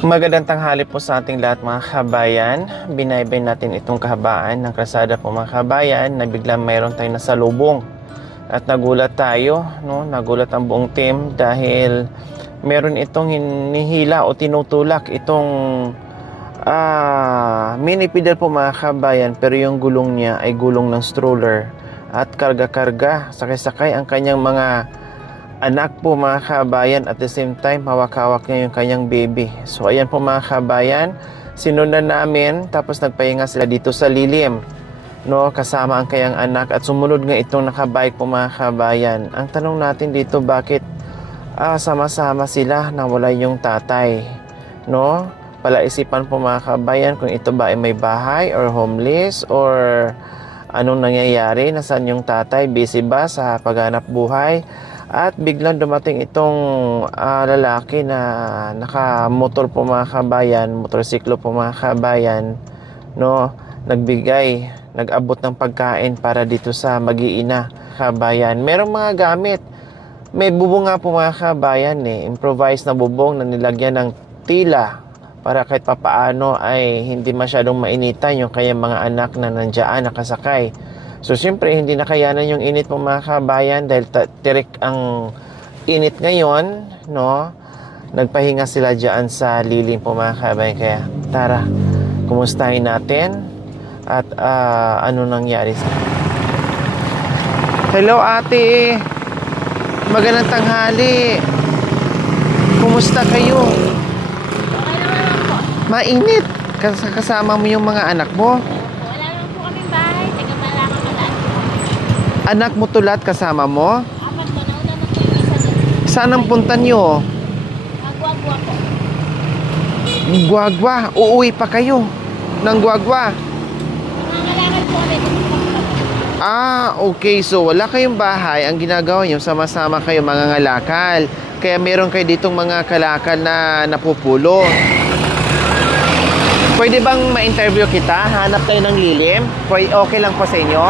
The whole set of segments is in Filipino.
Magandang tanghali po sa ating lahat mga kabayan. Binaybay natin itong kahabaan ng kalsada po mga kabayan na biglang mayroon tayong nasalubong. At nagulat tayo, no? Nagulat ang buong team dahil meron itong hinihila o tinutulak itong mini pedal po mga kabayan, pero yung gulong niya ay gulong ng stroller at karga-karga, sakay-sakay ang kanyang mga anak po mga kabayan, at the same time hawak-hawak niya yung kanyang baby. So ayan po mga kabayan, sinundan namin, tapos nagpahinga sila dito sa lilim, no, kasama ang kanyang anak, at sumunod nga itong nakabike po mga kabayan. Ang tanong natin dito, bakit sama-sama sila na wala yung tatay, no? Palaisipan po mga kabayan kung ito ba ay may bahay or homeless or anong nangyayari, nasaan yung tatay, busy ba sa paghanap buhay. At biglang dumating itong lalaki na naka-motor po mga kabayan, motorsiklo po mga kabayan, no? Nag-abot ng pagkain para dito sa mag-iina kabayan. Merong mga gamit. May bubong nga po mga kabayan, improvised na bubong na nilagyan ng tila para kahit papaano ay hindi masyadong mainitan yung kayang mga anak na nandiyan nakasakay. So, siyempre, hindi nakayanan yung init po mga kabayan dahil tirik ang init ngayon, no? Nagpahinga sila dyan sa lilim po mga kabayan. Kaya, tara, kumustahin natin at ano nangyari. Hello, ate! Magandang tanghali! Kumusta kayo? Okay naman po. Mainit! Kasama mo yung mga anak mo? Wala naman po kaming bahay. Taga-Malangan Malaan po kami. Anak mo tulat kasama mo? Apat po. Nauna na po yung isa doon. Saan ang punta nyo? Magwagwa po. Guagwa, uuwi pa kayo ng Guagwa. Nangangalangan po kami. Okay. So, wala kayong bahay. Ang ginagawa nyo, sama-sama kayo mga ngalakal. Kaya meron kayo ditong mga kalakal na napupulo. Pwede bang ma-interview kita? Hanap tayo ng lilim? Okay lang po sa inyo?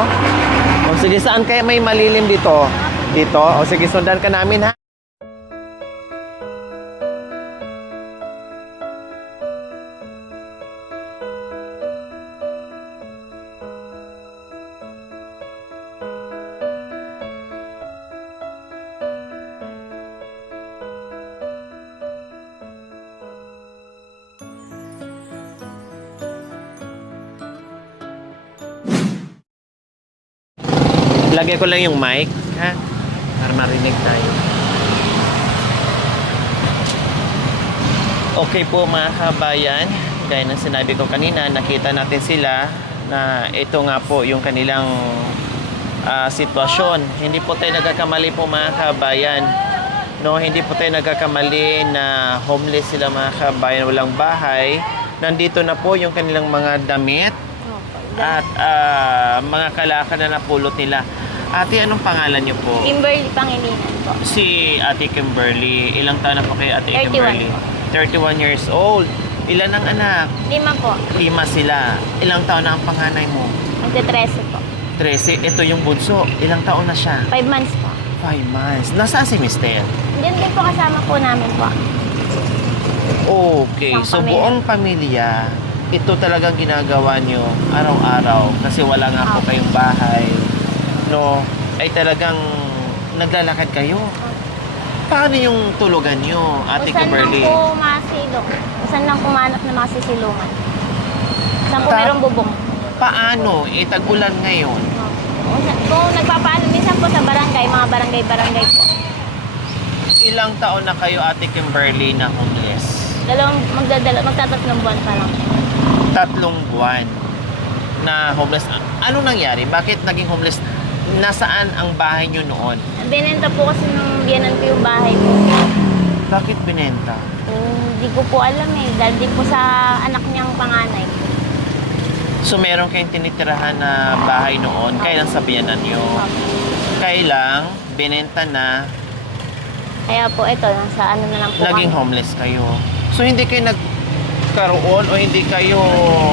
O sige, saan kaya may malilim dito? Dito? O sige, sundan ka namin ha? Lagay ko lang yung mic, ha? Para marinig tayo. Okay po mga kabayan, gaya ng sinabi ko kanina, nakita natin sila na ito nga po yung kanilang sitwasyon. Hindi po tayo nagkakamali po mga kabayan. No, hindi po tayo nagkakamali na homeless sila mga kabayan, walang bahay. Nandito na po yung kanilang mga damit at mga kalakal na napulot nila. Ate, anong pangalan niyo po? Kimberly Pangilinan po. Si Ate Kimberly. Ilang taon na po kayo, Ate 31 Kimberly? po. 31 years old. Ilan ang anak? 5 po. 5 sila. Ilang taon na ang panganay mo? Magte-13 po. 13. Ito yung bunso. Ilang taon na siya? 5 months po. 5 months. Nasaan si Mister? Diyan din po kasama po namin po. Okay. Isang So, pamilya. buong pamilya, ito talagang ginagawa nyo araw-araw kasi wala nga po kayong bahay. No, ay talagang naglalakad kayo. Paano yung tulugan nyo, Ate Kimberly? Saan lang po masilong? Saan lang pumanap na masisilungan? Saan po merong bubong? Paano? Tag-ulan ngayon. Kung nagpapaano minsan po sa barangay, mga barangay po. Ilang taon na kayo, Ate Kimberly, na homeless? Magtatatlong buwan pa lang. 3 buwan na homeless. Anong nangyari? Bakit naging homeless? Nasaan ang bahay nyo noon? Binenta po kasi nung biyanan ko yung bahay ko. Bakit binenta? Hindi ko po alam dahil din po sa anak niyang panganay. So meron kayong tinitirahan na bahay noon, kailan sa biyanan nyo? Kailang binenta na, Kaya po ito, nasa ano na lang po naging kami. homeless kayo. So hindi kayo nagkaroon o hindi kayo...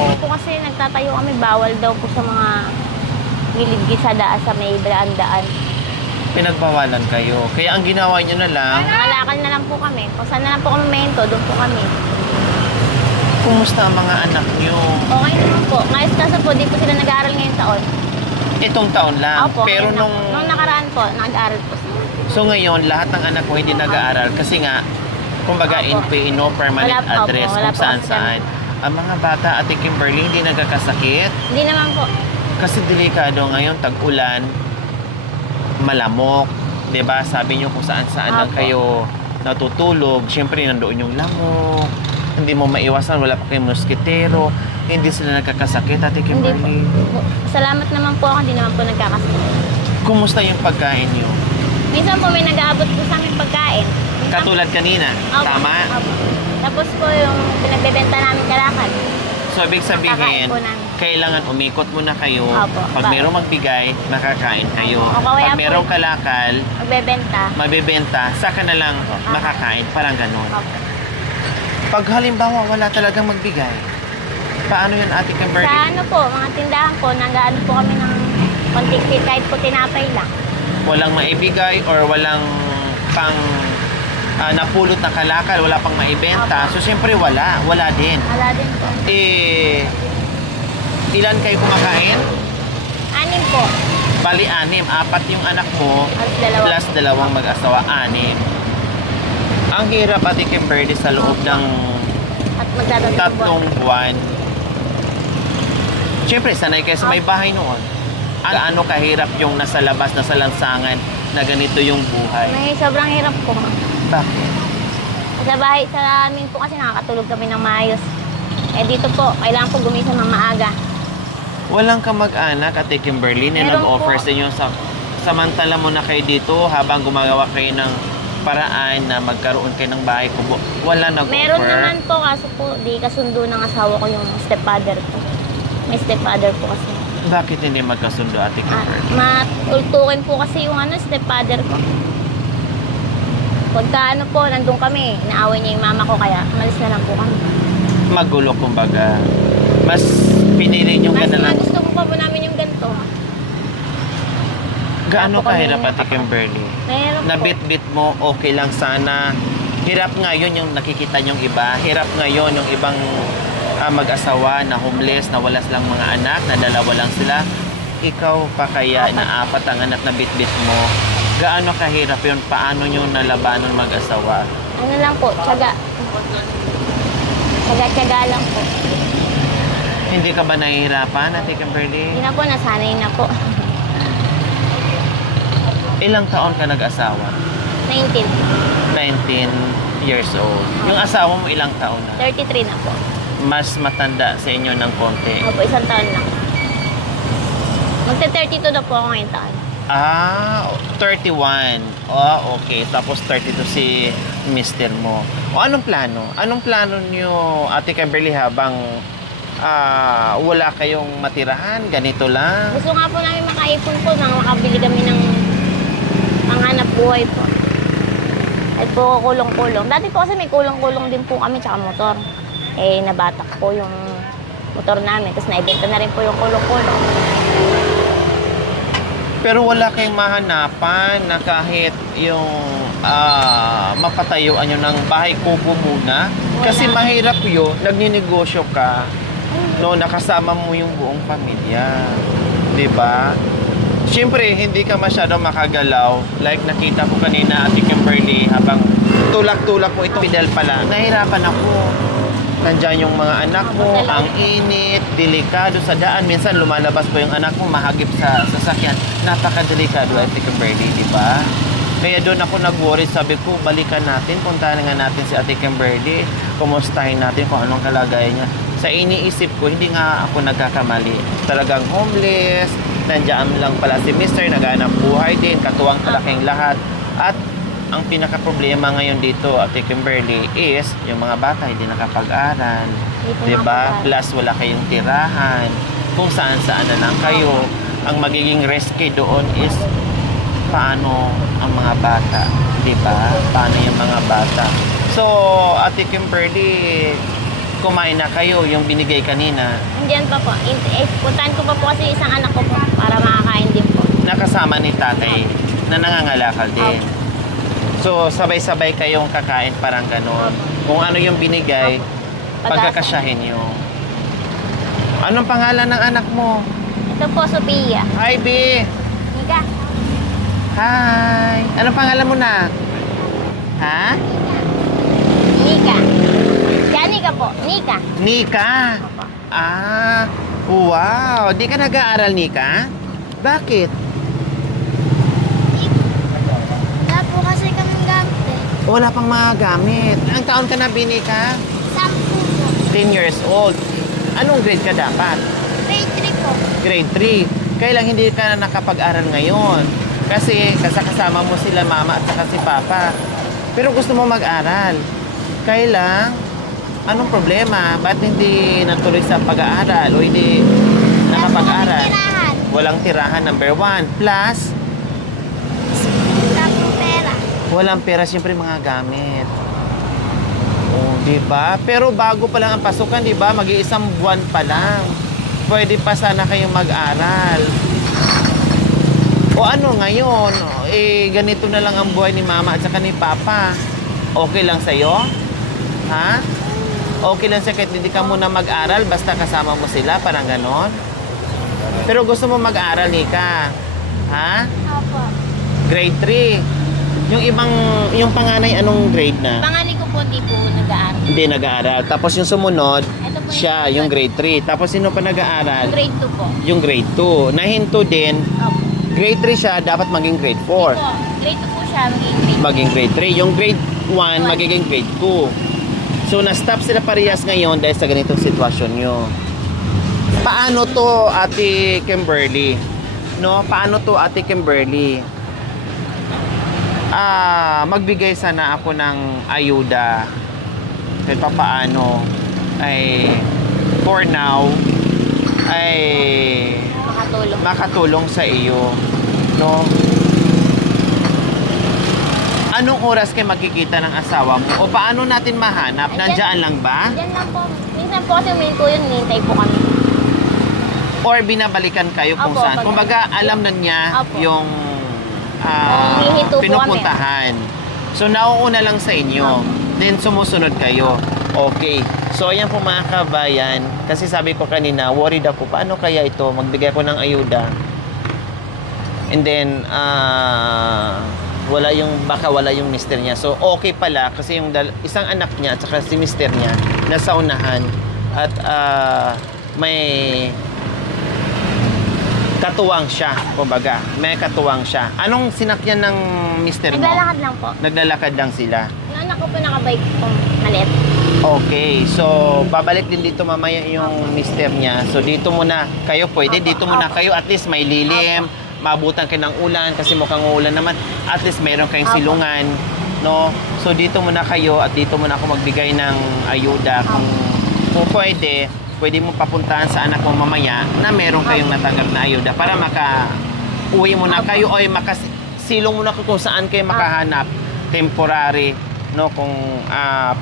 Hindi po kasi nagtatayo kami, bawal daw po sa mga gilid sa daan, sa may daan. Pinagbawalan kayo. Kaya ang ginawa nyo na lang, Nangalakal na lang po kami. Kung saan na lang po kami mento, doon po kami. Kumusta ang mga anak niyo? Okay naman po. Ngayon kaso po, di po sila nag-aaral ngayong taon. Itong taon lang. Opo, Pero ngayon nung nakaraan po, nag-aaral po sila. so ngayon, lahat ng anak mo hindi nag-aaral kasi nga, kumbaga, Opo. no permanent Wala po, address wala kung po kasi saan-saan. Ang mga bata, Ate Kimberly, hindi nagkakasakit. Hindi naman po. Kasi delikado ngayon, tag-ulan, malamok. 'Di ba? Sabi niyo kung saan-saan lang Opo. kayo natutulog. Siyempre, nandoon yung lamok. Hindi mo maiwasan, wala pa kayong moskitero. Hindi sila nagkakasakit, Ate Hindi Kimberly. po. Salamat naman po ako, hindi naman po nagkakasakit. Kumusta yung pagkain niyo? Minsan po may nag-aabot po sa amin pagkain. Minsan, Katulad kanina, Opo, tama? opo. Tapos po yung pinagbebenta namin kalakal. So, ibig sabihin, Kakain po namin. kailangan umikot muna kayo. Opo. Pag merong magbigay, makakain kayo. O, kaya Pag po- merong kalakal, Magbebenta. mabibenta, saka na lang makakain. Parang ganun. Opo. Pag halimbawa, wala talagang magbigay, paano yun, Ate Kimberly? Sa ano po, mga tindahan po, nag-ano po kami ng konting kahit po tinapay lang. Walang maibigay or walang pang napulot na kalakal, wala pang maibenta. Opo. So, siyempre wala. Wala din. Wala din po. Ilan kayo kumakain? 6 po. Bali, 6. 4 yung anak mo, At dalawa. plus 2 mag-asawa, 6. Ang hirap, Ate Kimberly, sa loob ng At magdadating 3 buwan. Siyempre, sanay kayo sa may bahay noon. Gaano kahirap yung nasa labas, nasa lansangan, na ganito yung buhay. May sobrang hirap po. Bakit? Sa bahay sa amin po kasi nakakatulog kami ng maayos. Eh dito po, kailangan po gumising ng maaga. Walang kamag-anak, Ate Kimberly, na Meron nag-offer po. sa inyo samantala mo na kayo dito habang gumagawa kayo ng paraan na magkaroon kayo ng bahay kubo. Wala nag-offer. Meron naman po, kaso po, di kasundo ng asawa ko yung stepfather po. May stepfather po kasi. Bakit hindi magkasundo, Ate Kimberly? Matultukin po kasi yung stepfather ko. Pagka ano po, nandun kami, inaaway niya yung mama ko, kaya malis na lang po kami. Magulo, kumbaga. Mas pinili nyo ka Mas na lang. gusto mo pa po namin yung ganito. Gaano Ako kami- kahirap, Ate Kimberly? Meron po. Nabit-bit mo, okay lang sana. Hirap ngayon yung nakikita nyong iba. Hirap ngayon yung ibang mag-asawa na homeless, na wala silang mga anak, na dalawa lang sila. Ikaw pa kaya na 4 ang anak na bit-bit mo. Gaano kahirap yun? Paano nyo nalabanon mag-asawa? Ano lang po, tiyaga. Tiyaga-tiyaga lang po. Hindi ka ba nahihirapan, Ate Kimberly? Hindi na po, nasanay na po. Ilang taon ka nag-asawa? 19. 19 years old. Yung asawa mo ilang taon na? 33 na po. Mas matanda sa inyo ng konti. Opo, 1 taon lang. Magte-32 na po ako ngayong taon. 31. Oh, okay. Tapos 32 si mister mo. O, anong plano? Anong plano nyo, Ate Kimberly, habang wala kayong matirahan? Ganito lang? Gusto nga po namin makaipon po nang makabili kami ng panghanap buhay po. At po kulong-kulong. Dati po kasi may kulong-kulong din po kami tsaka motor. Eh, nabatak po yung motor namin. Tapos naibenta na rin po yung kulong-kulong. Pero wala kayong mahanapan na kahit yung mapatayuan nyo ng bahay kubo muna? Kasi Wala. mahirap yun. Nagninegosyo ka. No, nakasama mo yung buong pamilya. 'Di ba? Siyempre, hindi ka masyado makagalaw. Like nakita ko kanina, Ate Kimberly, habang tulak-tulak mo ito, bidal pala. Nahirapan ako. Nandyan yung mga anak mo, ang init, delikado sa daan. Minsan lumalabas pa yung anak mo, mahagip sa sasakyan. Napakadelikado, Ate Kimberly, di ba? Kaya doon ako nag-worry. Sabi ko, balikan natin, puntahan nga natin si Ate Kimberly. Kumustahin natin kung anong kalagayan niya. Sa iniisip ko, hindi nga ako nagkakamali. Talagang homeless, nandiyan lang pala si Mr. naghanap buhay din, katuwang kalaking lahat. At ang pinaka-problema ngayon dito, Ate Kimberly, is yung mga bata hindi nakapag-aral. Hindi po Diba? nakapag-aral. Plus, wala kayong tirahan. Kung saan-saan na lang kayo. Ang magiging risky doon is paano ang mga bata. Diba? Paano yung mga bata. So, Ate Kimberly, kumain na kayo yung binigay kanina. Andiyan pa po. Puntahan ko pa po kasi isang anak ko po para makakain din po. Nakasama ni tatay na nangangalakal din. So, sabay-sabay kayong kakain, parang ganon. Kung ano yung binigay, pagkakasyahin nyo. Anong pangalan ng anak mo? Ito po, Sophia. Hi, B! Nika. Hi! Anong pangalan mo na? Ha? Nika. Siya, Nika po. Nika. Nika! Opo. Ah, wow! Di ka nag-aaral, Nika? Bakit? Wala po kasi kaming gamit eh. Wala pang mga gamit. Ang taon ka na, Binika? 10 po. 10 years old. Anong grade ka dapat? Grade 3 po. Grade 3. Kaya lang hindi ka na nakapag-aral ngayon. Kasi kasama mo sila mama at saka si papa. Pero gusto mo mag-aral. Kaya lang, anong problema? Ba't hindi natuloy sa pag-aaral o hindi nakapag-aral? Tirahan. Walang tirahan, number 1. Plus, Wala po pera. walang pera, siyempre mga gamit. Oh, di ba? Pero bago pa lang ang pasukan, di ba? Mag-iisang buwan pa lang. Pwede pa sana kayong mag-aral. O ano ngayon? Eh, ganito na lang ang buhay ni mama at saka ni papa. Okay lang sa'yo? Ha? Okay lang sa'yo kahit hindi ka muna mag-aral, basta kasama mo sila, parang ganon? Pero gusto mo mag-aral, Nika? Ha? Opo. Grade 3. Yung panganay, anong grade na? Pangalan ko po, di po nag-aaral. Hindi nag-aaral. Tapos yung sumunod, Ito po siya, yung grade 3. Tapos sino pa nag-aaral? Grade 2 po. Yung grade 2. Nahinto din, Opo. grade 3 siya, dapat maging grade 4. Po. Grade 2 po siya, Maging grade 3. Yung grade 1, magiging grade 2. So, na-stop sila parehas ngayon dahil sa ganitong sitwasyon nyo. Paano to, Ate Kimberly? No? Paano to, Ate Kimberly? Magbigay sana ako ng ayuda kahit pa paano ay for now ay makatulong sa iyo, no? Anong oras kayo magkikita ng asawa mo? O paano natin mahanap? Nandiyan lang ba? Diyan lang po. Minsan po kasi umihin po yun, hinihintay po kami. Or binabalikan kayo kung Opo, saan? pag- Kumbaga, alam na niya Opo. yung Humihinto po pinupuntahan. So, nauuna lang sa inyo. Then, sumusunod kayo. Okay. So, ayan po mga kabayan. Kasi sabi ko kanina, worried ako. Paano kaya ito? Magbigay ko ng ayuda. And then, baka wala yung mister niya. So, okay pala. Kasi yung isang anak niya at saka si mister niya nasa unahan. At may katuwang siya, kumbaga. May katuwang siya. Anong sinakyan ng mister mo? Naglalakad lang po. Naglalakad lang sila. Yung anak ko po nakabike po, maliit. Okay, so babalik din dito mamaya yung mister niya. So dito muna kayo, pwede dito muna kayo, at least may lilim, maabutan kayo ng ulan kasi mukhang ulan naman. At least mayroon kayong silungan, no? So dito muna kayo at dito muna ako magbigay ng ayuda kung pwede mo papuntahan sa anak mo mamaya na meron kayong natanggap na ayuda para uwi mo na kayo o makasilong mo na kung saan kayo makahanap temporary, no, kung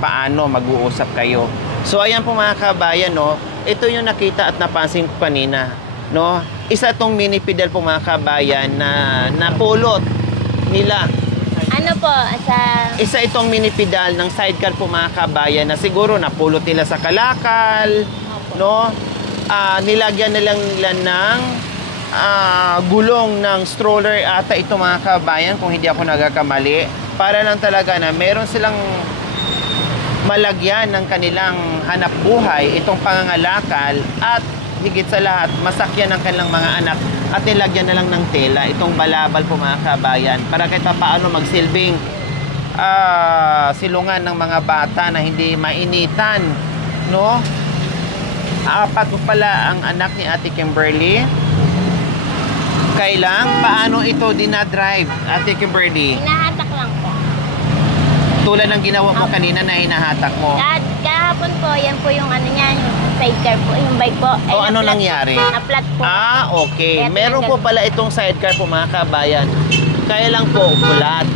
paano mag-uusap kayo. So ayan po mga kabayan, no, ito yung nakita at napansin ko kanina, no. Isa tong mini pedal po mga kabayan na napulot nila. Ano po, Isa itong mini pedal ng sidecar po mga kabayan na siguro napulot nila sa kalakal, no. Nilagyan nila ng gulong ng stroller ata ito mga kabayan kung hindi ako nagkakamali, para lang talaga na meron silang malagyan ng kanilang hanap buhay, itong pangangalakal, at higit sa lahat masakyan ng kanilang mga anak at nilagyan na lang ng tela itong balabal po mga kabayan para kahit paano magsilbing silungan ng mga bata na hindi mainitan, no. 4 po pala ang anak ni Ate Kimberly. Kailang, paano ito dinadrive, Ate Kimberly? hinahatak lang po. Tulad ng ginawa mo kanina na hinahatak mo. Kahapon po, yan po yung ano niya, yung sidecar po, yung bike po. O, ano nangyari? Na-flat po. Okay. Kaya Meron po tinanggal. pala itong sidecar po mga kabayan. Kaya lang po, flat.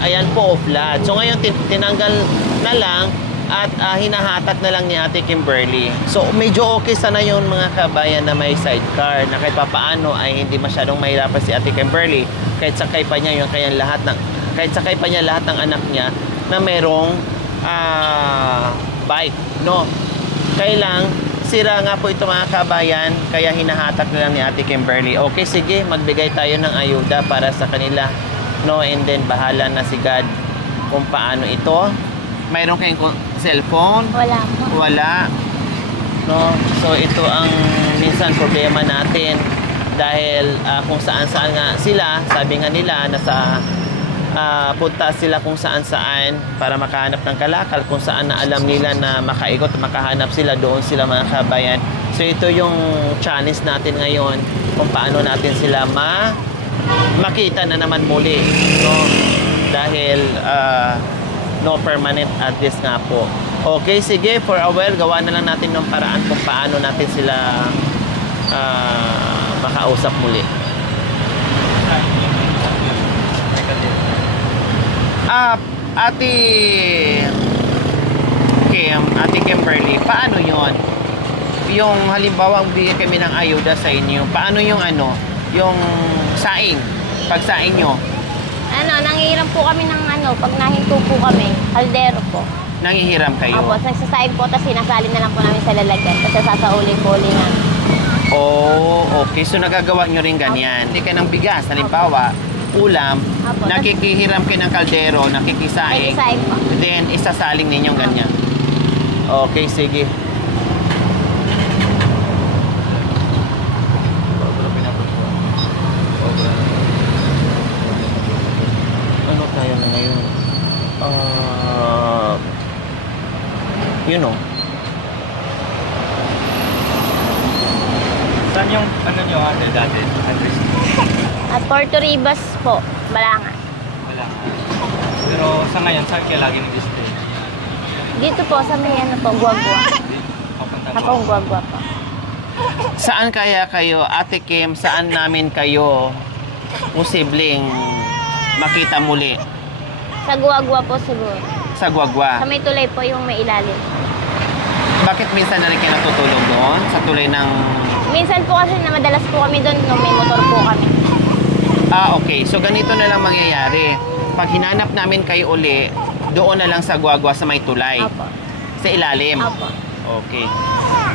Ayan po, flat. So ngayon, tinanggal na lang at hinahatak na lang ni Ate Kimberly. So medyo okay sana yun mga kabayan na may sidecar na kahit papaano ay hindi masyadong mahirapan si Ate Kimberly kahit sakay pa niya lahat ng anak niya na merong bike, no? Kailang sira nga po ito mga kabayan, kaya hinahatak na lang ni Ate Kimberly. Okay, sige, magbigay tayo ng ayuda para sa kanila, no? And then bahala na si God kung paano ito. Mayroon kayong cellphone? Wala po. Wala. No? So ito ang minsan problema natin dahil kung saan-saan nga sila, sabi nga nila nasa punta sila kung saan-saan para makahanap ng kalakal, kung saan na alam nila na makaigot, makahanap sila, doon sila mga kabayan. So ito yung challenge natin ngayon kung paano natin sila makita na naman muli, no? Dahil no permanent address nga po. Okay, sige, for a while gawa na lang natin ng paraan kung paano natin sila makausap muli. Ate Kim, Ate Kimberly, paano yon? Yung halimbawa bigyan kami ng ayuda sa inyo, paano yung yung saing, pagsaing nyo? Nangihiram po kami ng pag nahinto po kami, kaldero po. Nangihiram kayo? Opo, nagsasaing po, tapos sinasalin na lang po namin sa lalagyan, tapos sasauli-uli na. Oh, okay. So nagagawa nyo rin ganyan. Hindi ka ng bigas, halimbawa, ulam, Apo. nakikihiram kayo ng kaldero, nakikisaing, Nagsasaing po. then isasaling ninyong ganyan. Okay, sige. Ano tayo na ngayon? You know. Saan yung nyo dati? Address? At Puerto Ribas po, Balanga. Wala. Pero sa ngayon, saan kayo lagi nag-stay? Dito po sa may Guagua. Papunta Ako Guagua po. Saan kaya kayo, Ate Kim, saan namin kayo posibleng makita muli? Sa Guagua po siguro. Sa Guagua. Sa may tulay po yung may ilalim. Bakit minsan na rin kayo natutulog doon? Sa tulay ng... Minsan po kasi na madalas po kami doon nung may motor po kami. Okay. So, ganito na lang mangyayari. Pag hinanap namin kayo uli, doon na lang sa Guagua sa may tulay. Apo. Sa ilalim. Apo. Okay.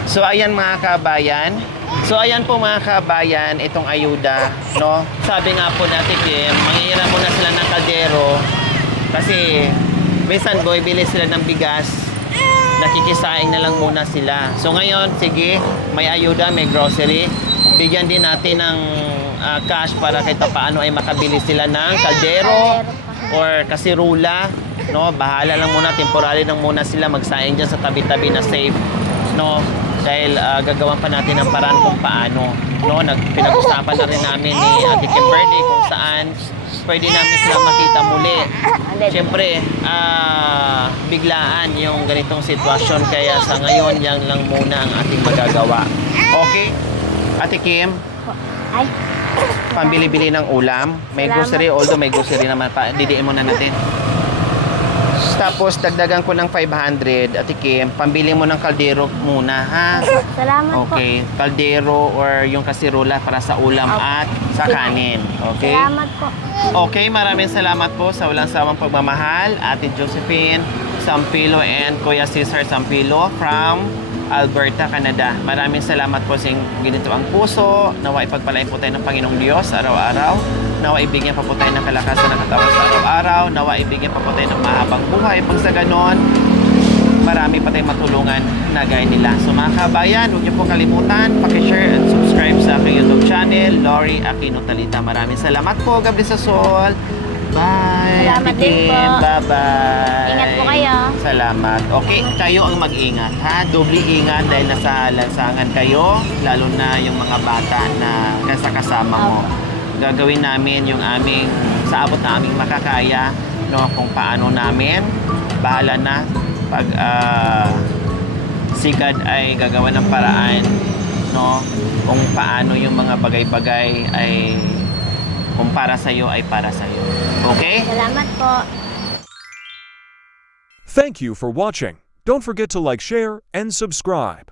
So, ayan mga kabayan. So, ayan po mga kabayan, itong ayuda, no? Sabi nga po natin, Kim, mangihiram muna sila ng kaldero kasi minsan bili sila ng bigas, nakikisaing na lang muna sila. So, ngayon, sige, may ayuda, may grocery. Bigyan din natin ng cash para kahit paano ay makabili sila ng kaldero or kasirula, no? Bahala lang muna, temporary lang muna sila magsaing dyan sa tabi-tabi na safe, no? Dahil gagawan pa natin ng paraan kung paano, no? Pinag-usapan na rin namin ni Ate Kimberly kung saan pwede namin sila makita muli. Siyempre, biglaan yung ganitong sitwasyon, kaya sa ngayon yan lang muna ang ating magagawa. Okay? Ate Kim, Ay. pambili-bili ng ulam. May Salamat. grocery, although may grocery naman pa. Didiin muna natin. Tapos, dagdagan ko ng 500. Ate Kim, pambili mo ng kaldero muna, ha? Salamat po. Okay. Kaldero or yung kasirula para sa ulam Opo. at sa kanin. Okay? Salamat po. Okay, maraming salamat po sa walang sawang pagmamahal. Ate Josephine Sampilo and Kuya Cesar Sampilo from Alberta, Canada. Maraming salamat po sa ginito ang puso. Nawa ipagpalain po tayo ng Panginoong Diyos araw-araw. Nawa ibigyan pa po tayo ng kalakasan ng katawan sa araw-araw. Nawa ibigyan pa po tayo ng mahabang buhay. Pag sa ganon, marami pa tayong matulungan na gaya nila. So mga kabayan, huwag niyo po kalimutan, pakishare and subscribe sa aking YouTube channel, Lori Aquino Talita. Maraming salamat po, God bless us all. Bye. Salamat Ate din Kim. po. Bye-bye. Ingat po kayo. Salamat. Okay, kayo ang mag-ingat, ha? Doble ingat dahil nasa lansangan kayo, lalo na yung mga bata na kasama mo. Gagawin namin yung aming, sa abot na aming makakaya, no, kung paano namin, bahala na pag si God ay gagawa ng paraan, no, kung paano yung mga bagay-bagay ay kung para sa iyo ay para sa iyo. Okay? Salamat po. Thank you for watching. Don't forget to like, share, and subscribe.